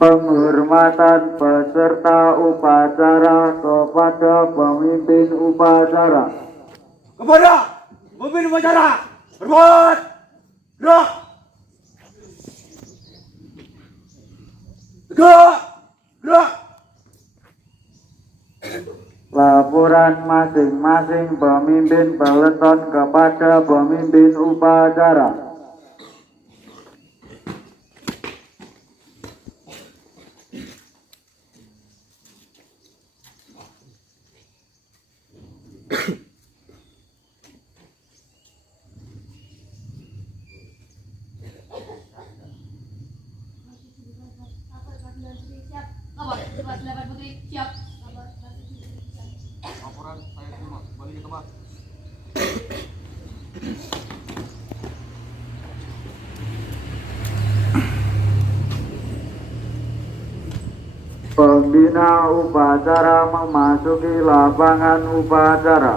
Penghormatan peserta upacara kepada pemimpin upacara. Kepada pemimpin upacara, berbuat gerak, gerak, gerak. Laporan masing-masing pemimpin peleton kepada pemimpin upacara. Laporan saya terima, kembali ke tempat. Pembina upacara memasuki lapangan upacara.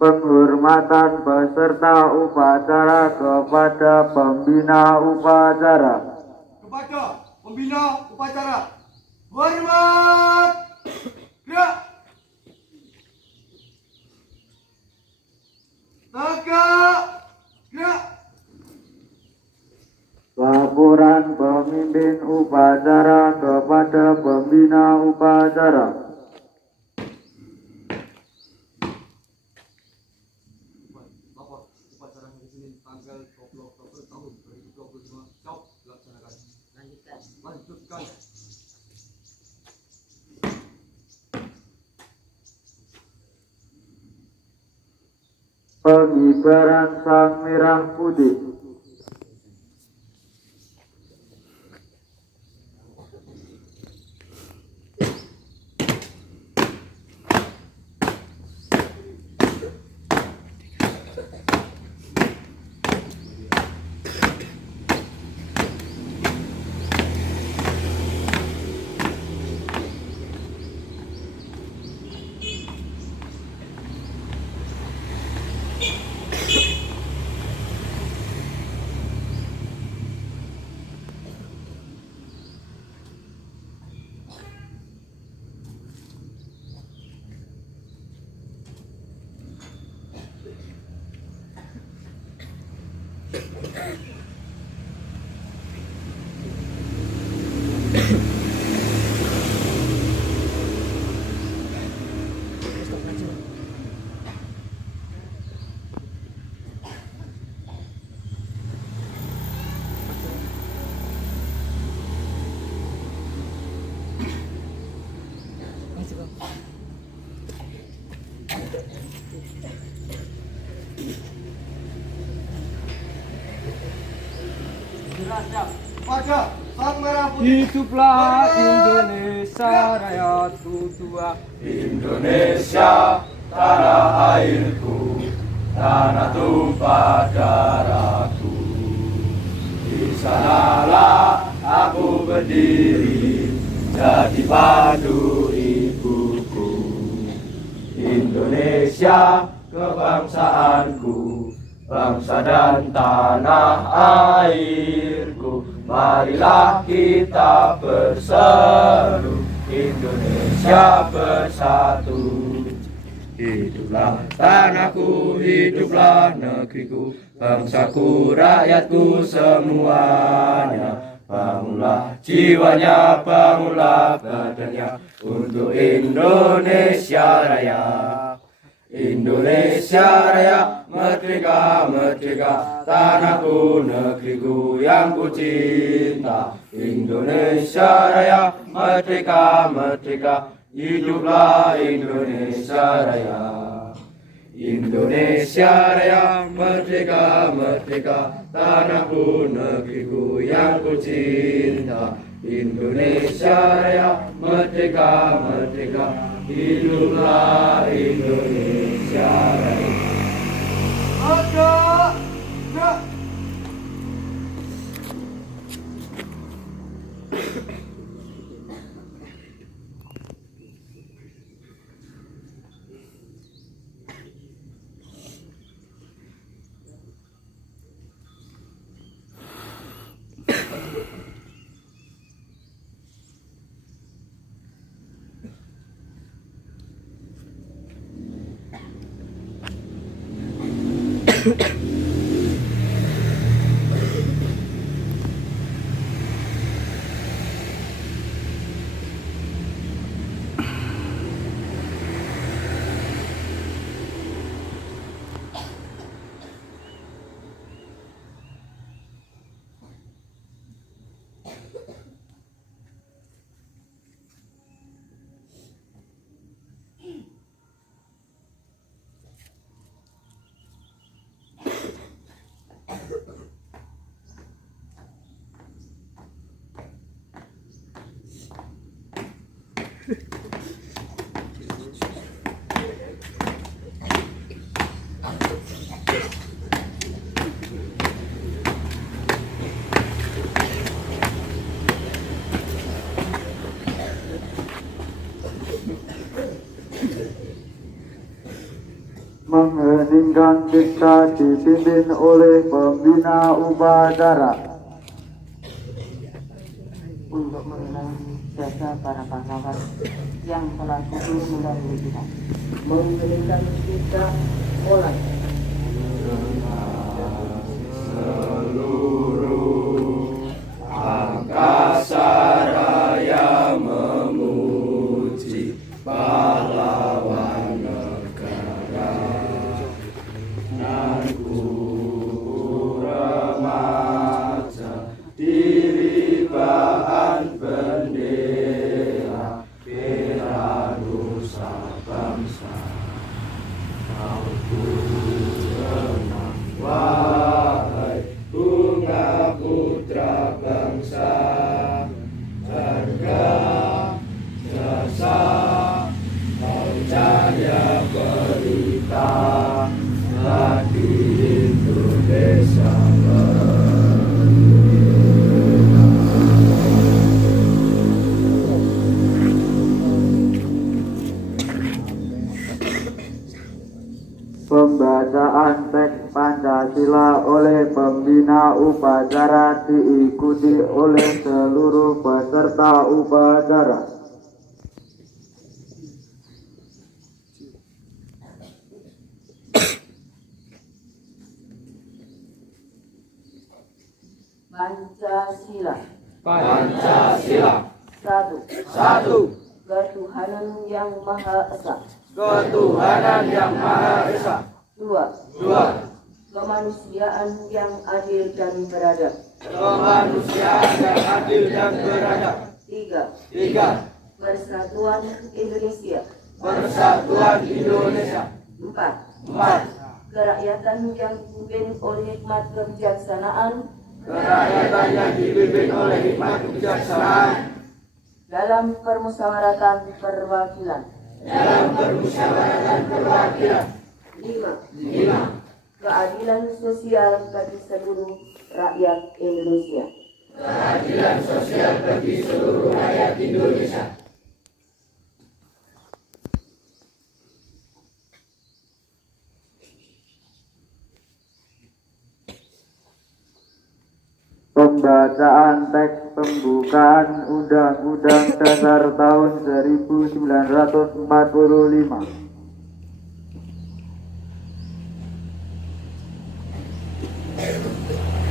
Penghormatan peserta upacara kepada pembina upacara. Kepada pembina upacara, hormat, gerak, tegak, gerak. Laporan pemimpin upacara kepada pembina upacara. Lapor upacara hari Senin tanggal 20 Oktober tahun 2025. Jawab, dilaksanakan. Lanjutkan. Pengibaran sang merah putih. Pada sang merah putih. Hiduplah Indonesia Raya Tutua. Indonesia, tanah airku, tanah tumpah darahku. Di sanalah aku berdiri, jadi pandu ibuku. Indonesia, kebangsaanku, bangsa dan tanah airku. Marilah kita berseru, Indonesia bersatu. Hiduplah tanahku, hiduplah negeriku, bangsaku, rakyatku semuanya. Bangunlah jiwanya, bangunlah badannya untuk Indonesia Raya. Indonesia Raya, merdeka, merdeka, tanahku, negeriku yang ku cinta. Indonesia Raya, merdeka, merdeka, hiduplah Indonesia Raya. Indonesia Raya, merdeka, merdeka, tanahku, negeriku yang ku cinta. Indonesia Raya merdeka, merdeka. Hiduplah Indonesia Raya. Maka gerak. Mengheningkan kita dipimpin oleh pembina upacara. Untuk mengenang jasa para pahlawan yang telah gugur mendahului kita. Mengheningkan kita mulai Seluruh angkasa raya memuji pahlawan negara. Nanku remaja diri bahan bendera bela nusa bangsa. Kau renang wahai bunga putra bangsa. Harga jasa kau cahaya berita bagi Indonesia Pembacaan teks Pancasila oleh pembina upacara diikuti oleh seluruh peserta upacara. Pancasila. Pancasila. Satu. Ketuhanan yang Maha Esa. Ketuhanan yang Maha Esa. Dua. Kemanusiaan yang adil dan beradab. Kemanusiaan yang adil dan beradab. Tiga. Persatuan Indonesia. Persatuan Indonesia. Empat. Kerakyatan yang dipimpin oleh hikmat kebijaksanaan Kerakyatan yang dipimpin oleh hikmat kebijaksanaan dalam permusyawaratan perwakilan. Lima. Keadilan sosial bagi seluruh rakyat Indonesia. keadilan sosial bagi seluruh rakyat Indonesia. Pembacaan teks pembukaan Undang-Undang Dasar tahun 1945.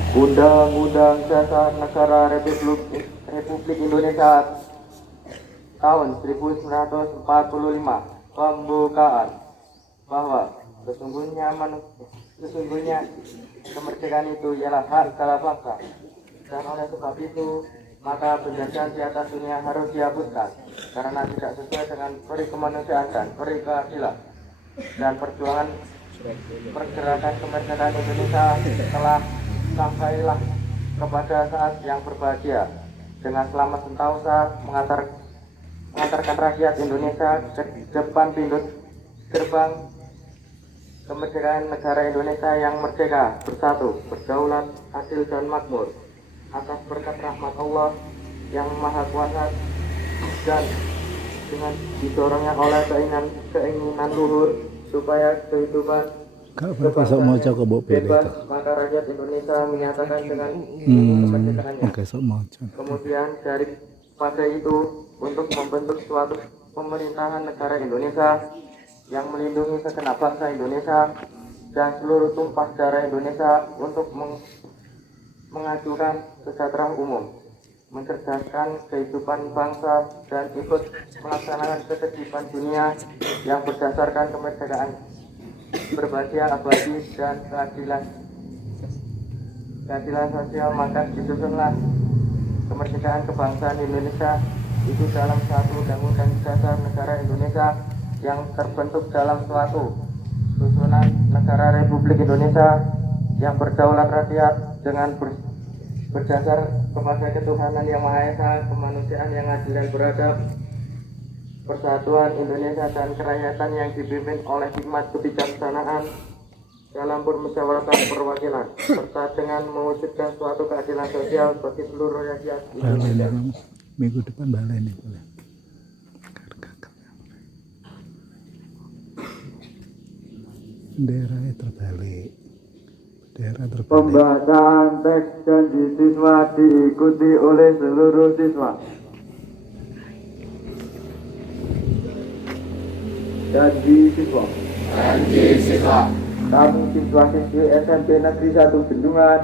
Undang-Undang Dasar Negara Republik Indonesia tahun 1945 pembukaan bahwa sesungguhnya kemerdekaan itu ialah hak segala bangsa, dan oleh sebab itu maka penjajahan di atas dunia harus dihapuskan karena tidak sesuai dengan peri kemanusiaan dan peri keadilan. Dan perjuangan pergerakan kemerdekaan Indonesia telah sampailah kepada saat yang berbahagia, dengan selamat sentosa mengantarkan rakyat Indonesia ke depan pintu gerbang kemerdekaan negara Indonesia yang merdeka, bersatu, berdaulat, adil dan makmur. Atas berkat rahmat Allah yang Maha Kuasa dan dengan didorongnya oleh keinginan luhur supaya kehidupan Besok mau coba bawa pilih bebas, itu. maka rakyat Indonesia menyatakan dengan kemerdekaannya. Besok mau coba. Kemudian dari pada itu untuk membentuk suatu pemerintahan negara Indonesia yang melindungi segenap bangsa Indonesia dan seluruh tumpah darah Indonesia untuk mengajukan kesejahteraan umum, mencerdaskan kehidupan bangsa dan ikut melaksanakan ketertiban dunia yang berdasarkan kemerdekaan, berbahagia abadi dan keadilan sosial. Maka disusunlah kemerdekaan kebangsaan Indonesia itu dalam satu undang-undang dasar negara Indonesia yang terbentuk dalam suatu susunan negara Republik Indonesia yang berdaulat rakyat dengan berdasar kepada ketuhanan yang Maha Esa, kemanusiaan yang adil dan beradab, persatuan Indonesia dan kerakyatan yang dipimpin oleh hikmat kebijaksanaan dalam bermusyawarah perwakilan, serta dengan mewujudkan suatu keadilan sosial bagi seluruh rakyat Indonesia. Minggu depan balik nih boleh. Daerahnya terbalik. Pembacaan teks janji siswa diikuti oleh seluruh siswa. Janji siswa. Kami siswa-siswi SMP Negeri 1 Bendungan.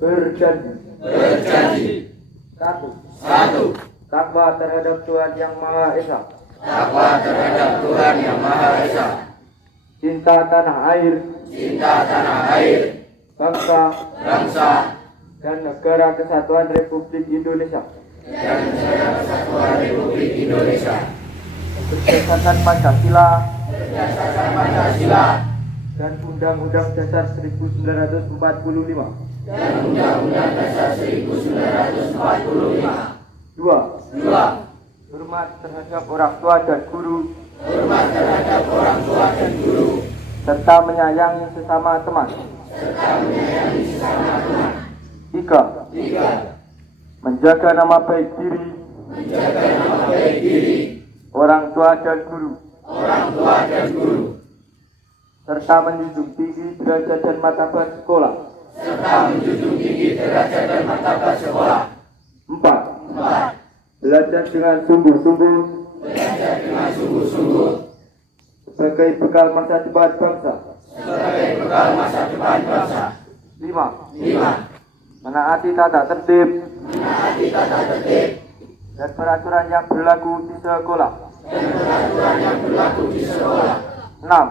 Berjanji. Satu. Takwa terhadap Tuhan Yang Maha Esa. Cinta tanah air. Bangsa. Dan negara kesatuan Republik Indonesia. Berdasarkan Pancasila. Dan Undang-Undang Dasar 1945. Dua. Hormat terhadap orang tua dan guru. Serta menyayangi sesama teman. Tiga. Menjaga nama baik diri. Orang tua dan guru. Serta menjunjung tinggi derajat dan martabat sekolah. Empat. Belajar dengan sungguh-sungguh sebagai bekal masa depan bangsa. Lima. Menaati tata tertib dan peraturan yang berlaku di sekolah. Enam.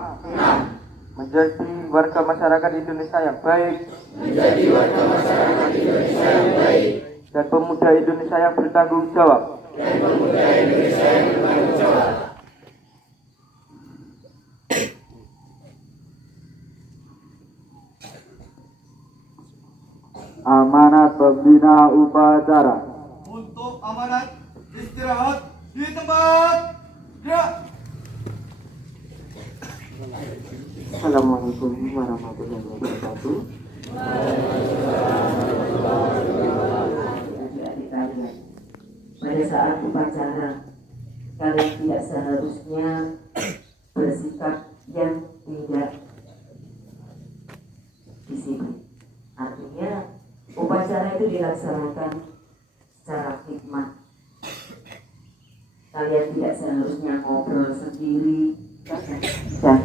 Menjadi warga masyarakat Indonesia yang baik dan pemuda Indonesia yang bertanggung jawab. Amanat pembina upacara. Untuk amanat istirahat di tempat. Ya. Assalamualaikum warahmatullahi wabarakatuh. Pada saat upacara, kalian tidak seharusnya bersikap yang tidak disiplin. Artinya, upacara itu dilaksanakan secara hikmat. Kalian tidak seharusnya ngobrol sendiri. Dan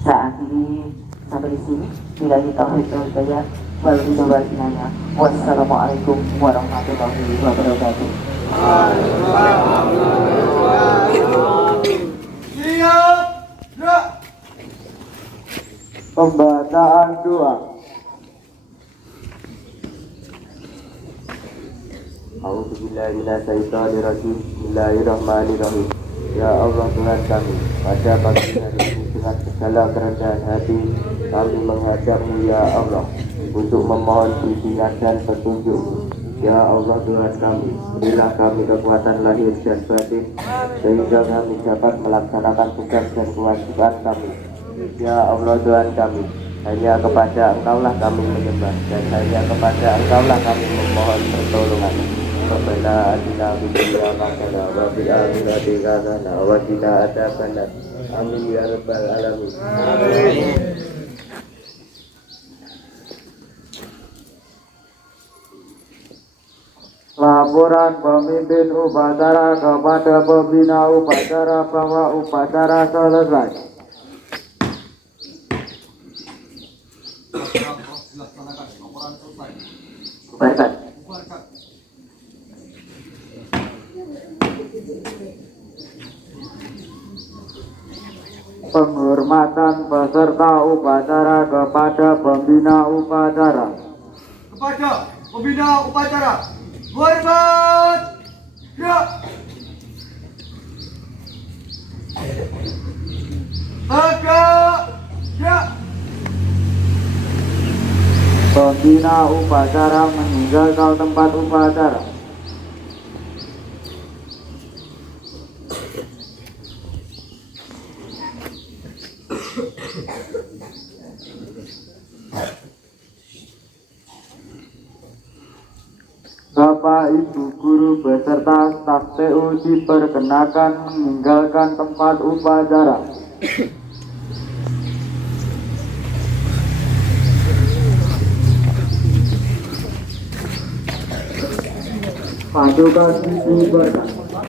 saat ini sampai di sini. Bila taufiq wal hidayah wal hidayah. Wassalamualaikum warahmatullahi wabarakatuh. Siap. Ya. Pembacaan doa. A'udzubillahiminasyaitonirrajim. Bismillahirrahmanirrahim. Ya Allah Tuhan kami, pada pagi hari ini dengan segala kerendahan hati kami menghadap-Mu ya Allah. untuk memohon bimbingan dan petunjuk. Ya Allah Tuhan kami, berilah kami kekuatan lahir dan batin sehingga kami dapat melaksanakan tugas dan kewajiban kami. Ya Allah Tuhan kami, hanya kepada Engkaulah kami menyembah dan hanya kepada Engkaulah kami memohon pertolongan. Rabbana atina fid dunya hasanah wa fil akhirati hasanah wa qina adzabannar. Amin ya rabbal alamin. Laporan pemimpin upacara kepada pembina upacara bahwa upacara selesai. Dilaksanakan. Laporan selesai. Bubarkan. Bubarkan. Penghormatan peserta upacara kepada pembina upacara. Kepada pembina upacara, hormat, gerak. Tegak, gerak. Pembina upacara meninggalkan tempat upacara. Bapak Ibu guru beserta staf TU diperkenakan meninggalkan tempat upacara. Pasukan dibubarkan.